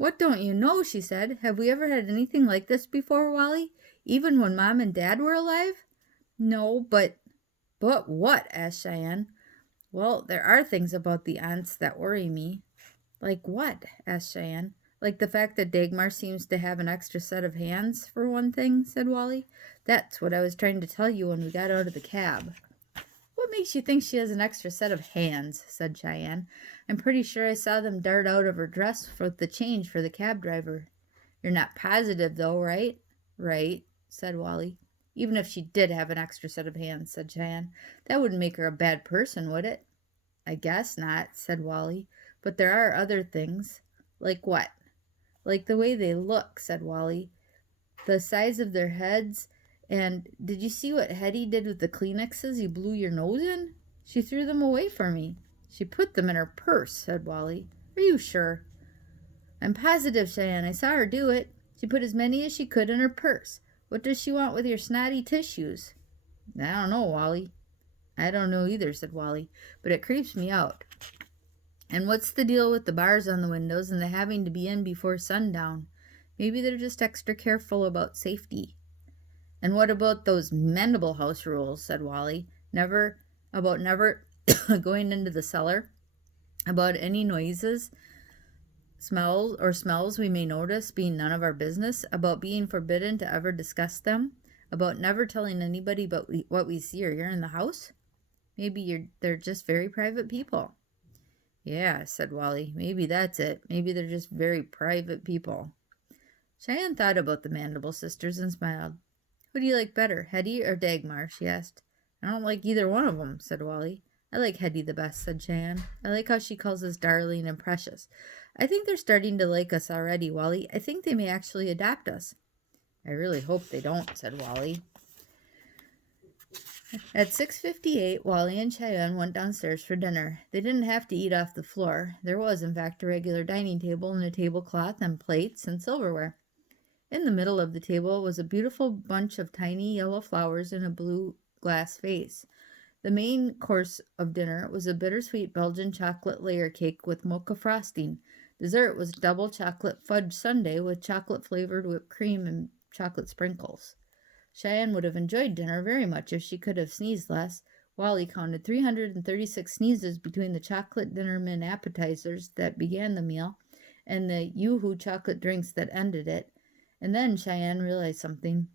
What don't you know, she said. Have we ever had anything like this before, Wally? Even when Mom and Dad were alive? No, but... But what? Asked Cheyenne. Well, there are things about the Onts that worry me. Like what? Asked Cheyenne. Like the fact that Dagmar seems to have an extra set of hands, for one thing, said Wally. That's what I was trying to tell you when we got out of the cab. What makes you think she has an extra set of hands? Said Cheyenne. I'm pretty sure I saw them dart out of her dress with the change for the cab driver. You're not positive, though, right? Right, said Wally. Even if she did have an extra set of hands, said Cheyenne, that wouldn't make her a bad person, would it? I guess not, said Wally. But there are other things. Like what? Like the way they look, said Wally. The size of their heads. And did you see what Hetty did with the Kleenexes you blew your nose in? She threw them away for me. She put them in her purse, said Wally. Are you sure? I'm positive, Cheyenne. I saw her do it. She put as many as she could in her purse. What does she want with your snotty tissues? I don't know, Wally. I don't know either, said Wally, but it creeps me out. And what's the deal with the bars on the windows and the having to be in before sundown? Maybe they're just extra careful about safety. And what about those Mendable House rules, said Wally. Never going into the cellar? About any noises, smells we may notice being none of our business? About being forbidden to ever discuss them? About never telling anybody about what we see or hear in the house? Maybe they're just very private people. Yeah, said Wally. Maybe that's it. Maybe they're just very private people. Cheyenne thought about the Mandible sisters and smiled. Who do you like better, Hetty or Dagmar? She asked. I don't like either one of them, said Wally. I like Hetty the best, said Cheyenne. I like how she calls us darling and precious. I think they're starting to like us already, Wally. I think they may actually adopt us. I really hope they don't, said Wally. At 6:58, Wally and Cheyenne went downstairs for dinner. They didn't have to eat off the floor. There was, in fact, a regular dining table and a tablecloth and plates and silverware. In the middle of the table was a beautiful bunch of tiny yellow flowers in a blue glass vase. The main course of dinner was a bittersweet Belgian chocolate layer cake with mocha frosting. Dessert was double chocolate fudge sundae with chocolate-flavored whipped cream and chocolate sprinkles. Cheyenne would have enjoyed dinner very much if she could have sneezed less. Wally counted 336 sneezes between the chocolate dinner mint appetizers that began the meal and the Yoo-hoo chocolate drinks that ended it. And then Cheyenne realized something.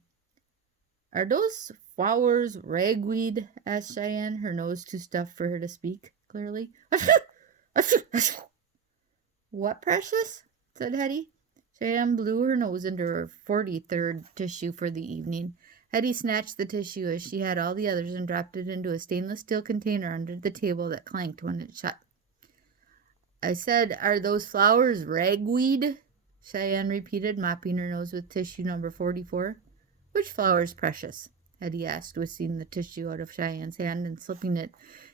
Are those flowers ragweed? Asked Cheyenne, her nose too stuffed for her to speak clearly. What, precious? Said Hetty. Cheyenne blew her nose into her 43rd tissue for the evening. Hetty snatched the tissue as she had all the others and dropped it into a stainless steel container under the table that clanked when it shut. I said, are those flowers ragweed? Cheyenne repeated, mopping her nose with tissue number 44. Which flowers, precious? Hetty asked, whisking the tissue out of Cheyenne's hand and slipping it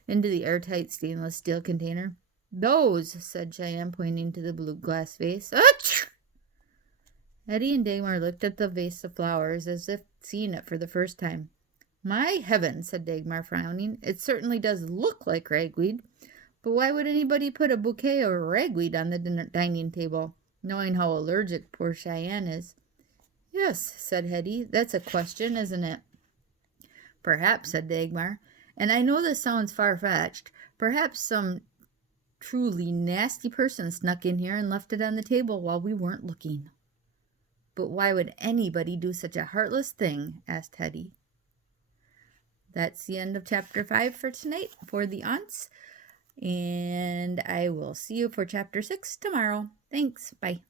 into the airtight stainless steel container. Those, said Cheyenne, pointing to the blue glass vase. Achoo! Hetty and Dagmar looked at the vase of flowers as if seeing it for the first time. My heavens, said Dagmar, frowning. It certainly does look like ragweed. But why would anybody put a bouquet of ragweed on the dining table, knowing how allergic poor Cheyenne is? Yes, said Hetty. That's a question, isn't it? Perhaps, said Dagmar. And I know this sounds far-fetched. Perhaps some truly nasty person snuck in here and left it on the table while we weren't looking. But why would anybody do such a heartless thing? Asked Hetty. That's the end of chapter 5 for tonight for the Onts. And I will see you for chapter 6 tomorrow. Thanks. Bye.